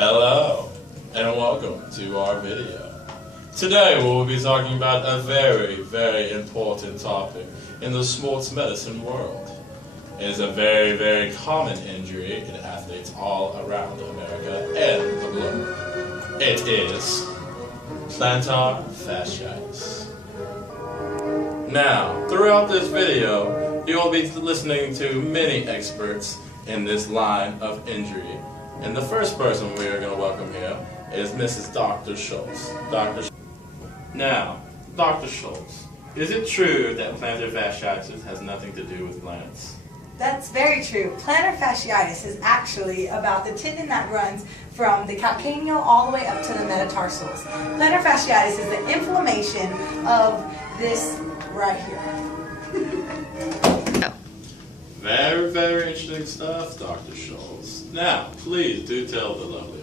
Hello, and welcome to our video. Today we will be talking about a very, very important topic in the sports medicine world. It is a very, very common injury in athletes all around America and the globe. It is plantar fasciitis. Now, throughout this video, you will be listening to many experts in this line of injury. And the first person we are going to welcome here is Mrs. Dr. Schultz. Now, Dr. Schultz, is it true that plantar fasciitis has nothing to do with plants? That's very true. Plantar fasciitis is actually about the tendon that runs from the calcaneal all the way up to the metatarsals. Plantar fasciitis is the inflammation of this right here. Very, very interesting stuff, Dr. Schultz. Now, please do tell the lovely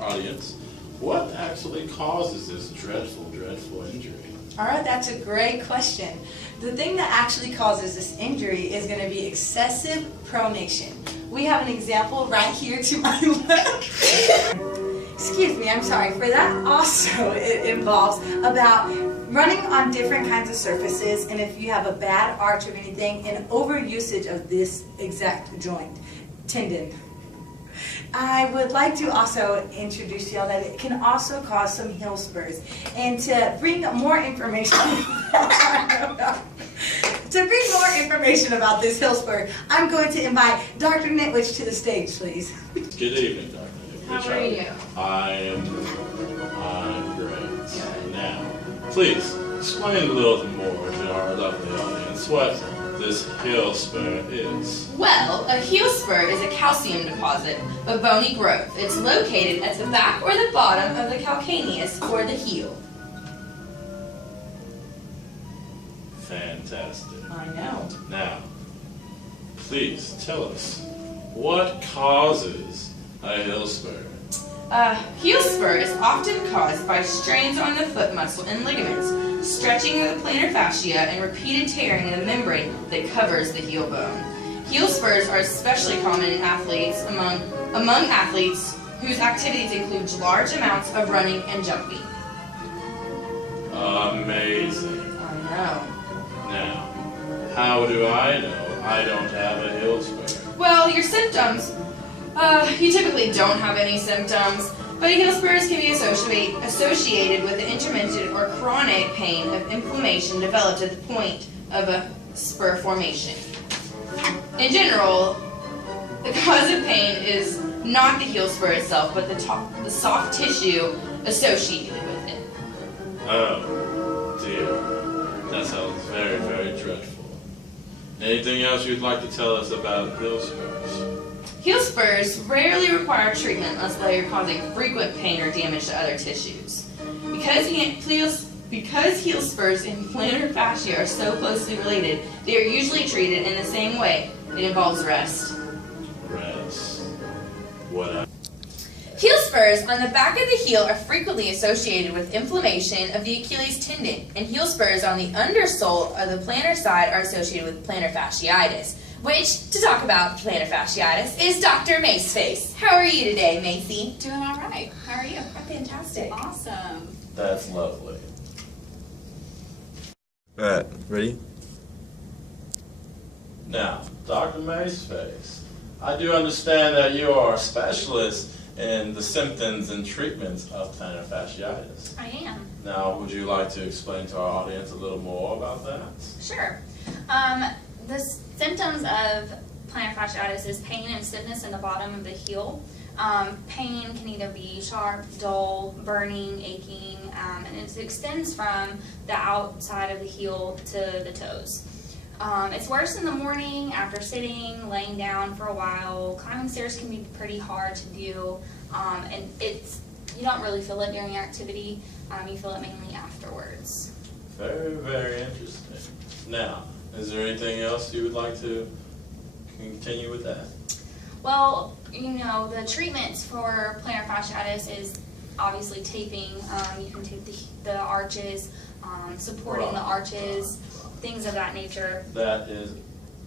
audience what actually causes this dreadful, dreadful injury. All right, that's a great question. The thing that actually causes this injury is going to be excessive pronation. We have an example right here to my left. Excuse me, I'm sorry. For that also, it involves about running on different kinds of surfaces, and if you have a bad arch or anything, and overusage of this exact joint, tendon. I would like to also introduce y'all that it can also cause some heel spurs. And to bring more information about this heel spur, I'm going to invite Dr. Nitwich to the stage, please. Good evening, Dr. Nitwich. How are you? I'm great. Good. Now, please explain a little more to our lovely audience what this heel spur is. Well, a heel spur is a calcium deposit of bony growth. It's located at the back or the bottom of the calcaneus or the heel. Fantastic. I know. Now, please tell us what causes a heel spur. A heel spur is often caused by strains on the foot muscle and ligaments, stretching of the plantar fascia, and repeated tearing of the membrane that covers the heel bone. Heel spurs are especially common in athletes among athletes whose activities include large amounts of running and jumping. Amazing. I know. Now, how do I know I don't have a heel spur? Well, your symptoms, you typically don't have any symptoms, but heel spurs can be associated with the intermittent or chronic pain of inflammation developed at the point of a spur formation. In general, the cause of pain is not the heel spur itself, but the soft tissue associated with it. Oh, dear. That sounds very, very dreadful. Anything else you'd like to tell us about heel spurs? Heel spurs rarely require treatment unless they are causing frequent pain or damage to other tissues. Because heel spurs and plantar fascia are so closely related, they are usually treated in the same way. It involves rest. Rest. What else? Heel spurs on the back of the heel are frequently associated with inflammation of the Achilles tendon, and heel spurs on the undersole of the plantar side are associated with plantar fasciitis. Which, to talk about plantar fasciitis, is Dr. Mayci. How are you today, Mayci? Doing all right. How are you? I'm fantastic. Awesome. That's lovely. Alright, ready? Now, Dr. Mayci, I do understand that you are a specialist in the symptoms and treatments of plantar fasciitis. I am. Now, would you like to explain to our audience a little more about that? Sure. The symptoms of plantar fasciitis is pain and stiffness in the bottom of the heel. Pain can either be sharp, dull, burning, aching, and it extends from the outside of the heel to the toes. It's worse in the morning after sitting, laying down for a while. Climbing stairs can be pretty hard to do, and you don't really feel it during your activity. You feel it mainly afterwards. Very, very interesting. Now, is there anything else you would like to continue with that? Well, the treatments for plantar fasciitis is obviously taping. You can tape the arches, supporting the arches, things of that nature. That is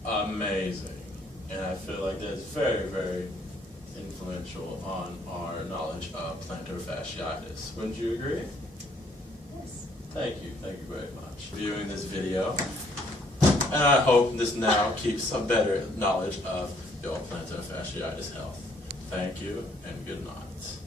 amazing. And I feel like that's very, very influential on our knowledge of plantar fasciitis. Wouldn't you agree? Yes. Thank you very much for viewing this video. And I hope this now keeps a better knowledge of your plantar fasciitis health. Thank you and good night.